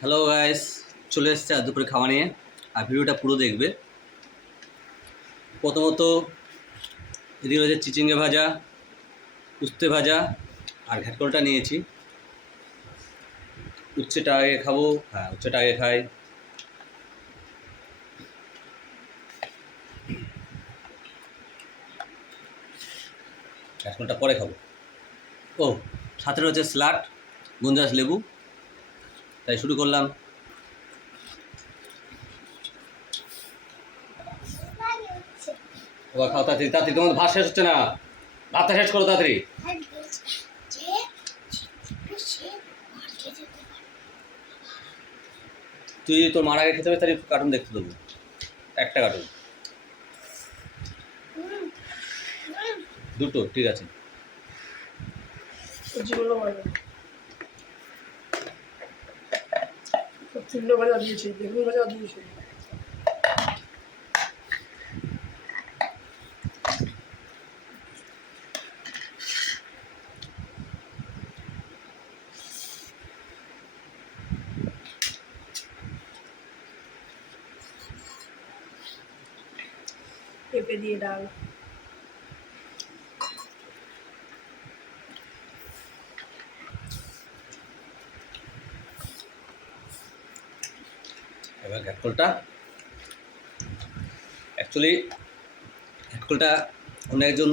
Hello guys চলে এসছে আজ দুপুরে খাওয়া নিয়ে। আর ভিডিওটা পুরো দেখবে। প্রথমত, এদিকে রয়েছে চিচিঙ্গে ভাজা, উস্তে ভাজা আর ঘ্যাটকলটা নিয়েছি। উচ্ছেটা আগে খাব। হ্যাঁ উচ্ছেটা আগে খাই। ঘ্যাটকলটা পরে খাব। ও, সাথে রয়েছে স্লাট গঞ্জাস লেবু। তাই শুরু করলাম। ওরা খাও তাড়াতাড়ি তাড়াতাড়ি, তোমার ভাত শেষ হচ্ছে না। ভাতটা শেষ করো তাড়াতাড়ি। তুই তোর মার আগে খেতে হবে, তাহলে কার্টুন দেখতে দেবো। একটা কার্টুন দুটো, ঠিক আছে। জীবনও ভালো চিল্লো ভাজা দিয়েছে বেগুন ভাজা দিয়েছে পেঁপে দিয়ে ডাল এবার ঘ্যাটকলটা অ্যাকচুয়ালি ঘ্যাটকলটা অন্য একজন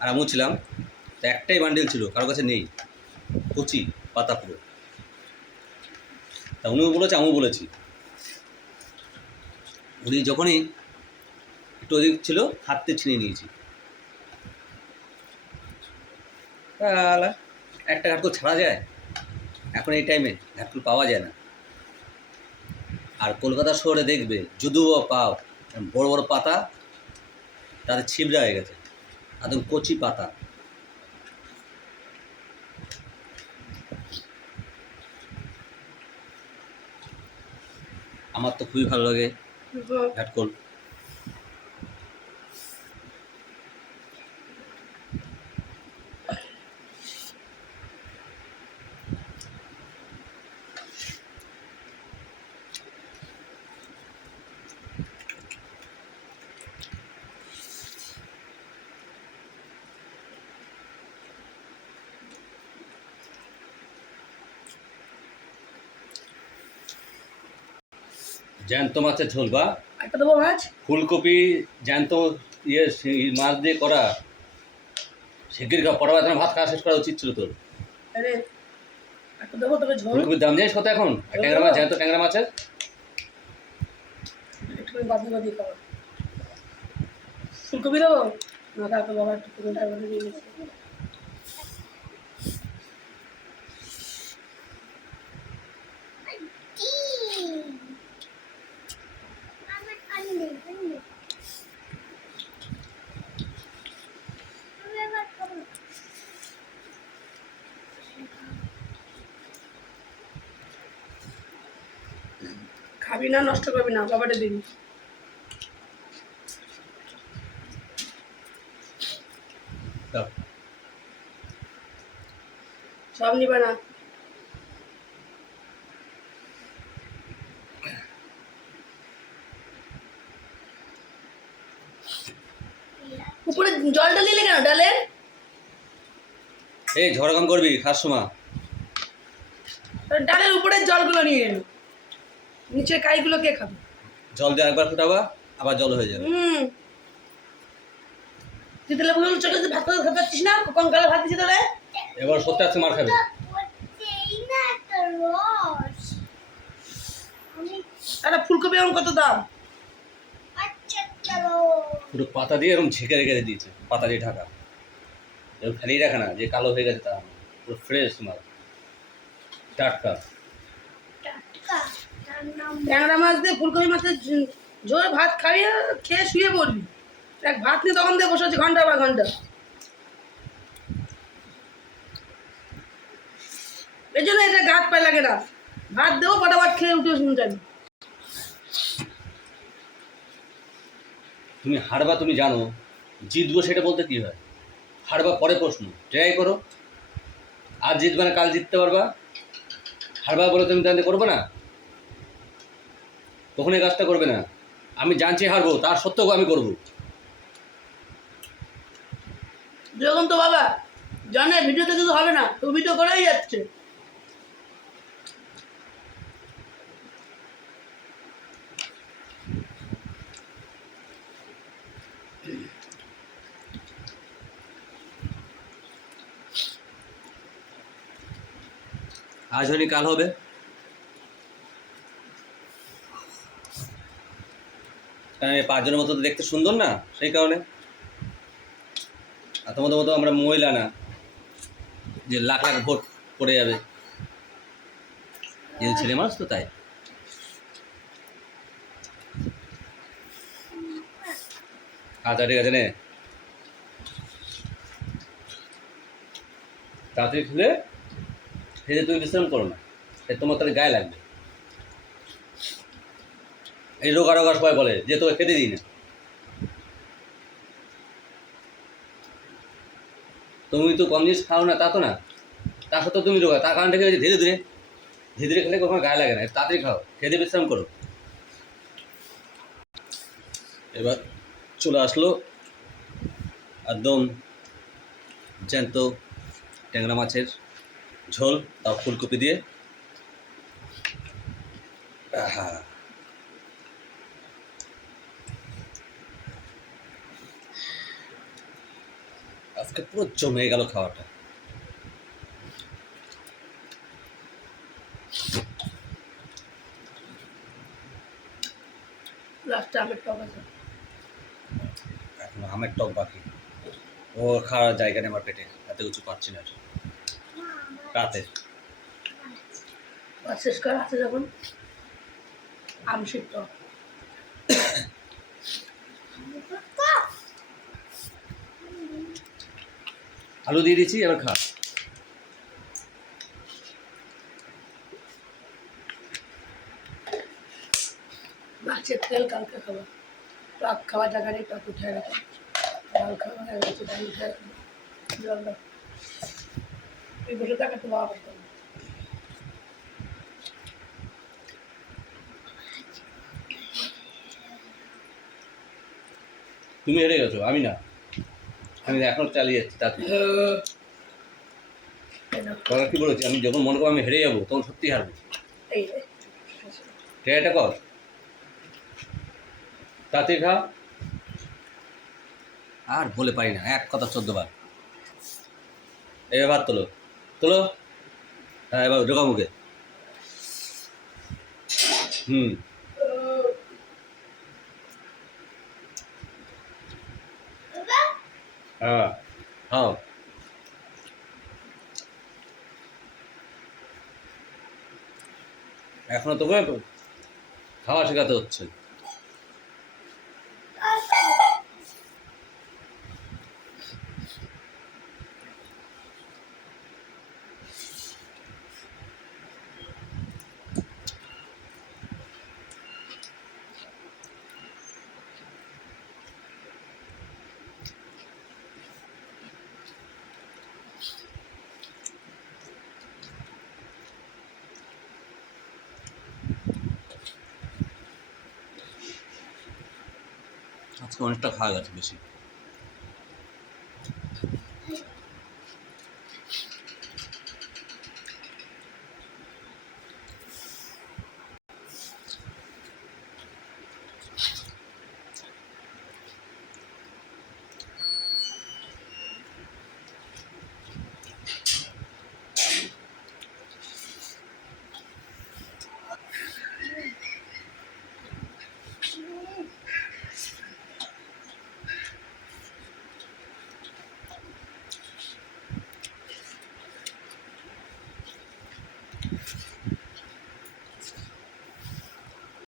আর আমিও ছিলাম, তো একটাই বান্ডিল ছিল, কারও কাছে নেই। কচি, পাতা পুরো। তা উনিও বলেছে, আমিও বলেছি। উনি যখনই একটু অধিক ছিল হাতে ছিনিয়ে নিয়েছি। একটা ঘাটকল ছাড়া যায়? এখন এই টাইমে ঘাটকল পাওয়া যায় না। আর কলকাতা শহরে দেখবে যদুও পাও বড় বড় পাতা তাদের ছিবড়া হয়ে গেছে একদম কচি পাতা। আমার তো খুবই ভালো লাগে ঘাটকল জ্যান্ত মাছের ঝোল বা? একটা দেবো মাছ? ফুলকপি জ্যান্ত ইয়ে মাছ দিয়ে করা শিগগির খা পড়া ভাত খাওয়া শেষ করা উচিত ছিল তোর। একটা দেবো তবে ঝোল। ফুলকপির দাম জানিস কত এখন? ট্যাংরা মাছ জ্যান্ত ট্যাংরা মাছের? ফুলকপি দেবো? বাবা একটু খাবি না নষ্ট করবি না বাবাটা দিবি। সব নিবে না। উপরে জলটা নিলে কেন ডালের এই ঝড়কাম করবি খাস সময় ডালের উপরে জলগুলো নিয়ে এলো নিচের কাইগুলো কে খাবে? জল দিয়ে একবার ফুটাবা আবার জল হয়ে যাবে। হুম। তুই তাহলে বলুন চলে ভাত করে খেতে পারছিস না কখন কালে ভাত দিছি তাহলে? এবার সত্যি আছে মার খাবে। একটা ফুলকপি এখন কত দাম? পুরো পাতা দিয়ে এরকম ঝেঁকে রেখে দিয়েছে পাতা দিয়ে ঢাকা। এরকম ফেলেই রাখে না যে কালো হয়ে গেছে তা পুরো ফ্রেশ মাল। টাটকা। ট্যাংরা মাছ দিয়ে, ফুলকপি মাছের ঝোল, ভাত আর খেয়ে শুয়ে পড়বি। দেখ ভাত নিয়ে তখন দিয়ে বসে আছে ঘণ্টা বা ঘণ্টা। এই জন্য এটা গাত পায় লাগে না। ভাত দেবো, ফটাফট খেয়ে উঠে শুনে যাবি তুমি হারবা, তুমি জানো, জিতবো সেটা বলতে কি হয়? হারবা পরে প্রশ্ন, ট্রাই করো। আজ জিতবে না, কাল জিততে পারবা। হারবা বলে তুমি তাহলে করবে না? কখনো এই কাজটা করবে না। আমি জানছি হারবো তার সত্ত্বেও আমি করব। দেখুন তো বাবা জানে ভিডিওতে কিছু হবে না তো ভিডিও করেই যাচ্ছে। আজ হয়নি কাল হবে। কারণ এই পাঁচজনের মতো তো দেখতে সুন্দর না? সেই কারণে। আর তোমাদের মতো আমরা মহিলা না। যে লাখ লাখ ভোট পড়ে যাবে। যেহেতু ছেলে মানুষ তো তাই। আচ্ছা ঠিক আছে নে। তাড়াতাড়ি খুলে খেতে তুমি বিশ্রাম করো না। তোমার তাহলে গায়ে লাগবে। এই রোগা রোগা সবাই বলে, যে তোকে খেতে দিই না। তুমি তো কম জিনিস খাও না, তা তো না। তা সত্ত্বেও তুমি রোগা, তার কারণটা কি হয়েছে? ধীরে ধীরে ধীরে ধীরে খেলে কখনো গায়ে লাগে না তাড়াতাড়ি খাও, খেতে বিশ্রাম করো। এবার চলে আসলো একদম জ্যান্ত ট্যাংরা মাছের ঝোল, তাও ফুলকপি দিয়ে। আহা। আজকে পুরো জমে গেল খাওয়াটা। লাস্টে আমের টক আছে। এখন আমের টক বাকি। ও খাওয়ার জায়গা নেই আমার পেটে এত কিছু পাচ্ছি না রাতে। শেষ করা আছে যখন আমসির টক আলু দিয়ে দিচ্ছি এবার খা। মাছের তেল কালকে খাব। টক খাওয়া জায়গা নেই টক উঠে রাখো ডাল খাওয়া গেছে ডাল উঠে রাখো জল এই বসে থাকা তো বাবা করতে তুমি হেরে গেছো আমি না। আমি এখনও চালিয়ে যাচ্ছি তাতে তোরা কি বলেছি? আমি যখন মনে করব আমি হেরে যাব তখন সত্যি হারবো। ট্রাইটা কর। তাতে খা। আর বলে পারি না এক কথা চোদ্দ বার। এবার তোলো তোলো। হ্যাঁ এবার ঢোকা মুখে। হুম। হ্যাঁ হ্যাঁ এখনও তোকে খাওয়া শেখাতে হচ্ছে। আজকে অনেকটা খাওয়া গেছে বেশি।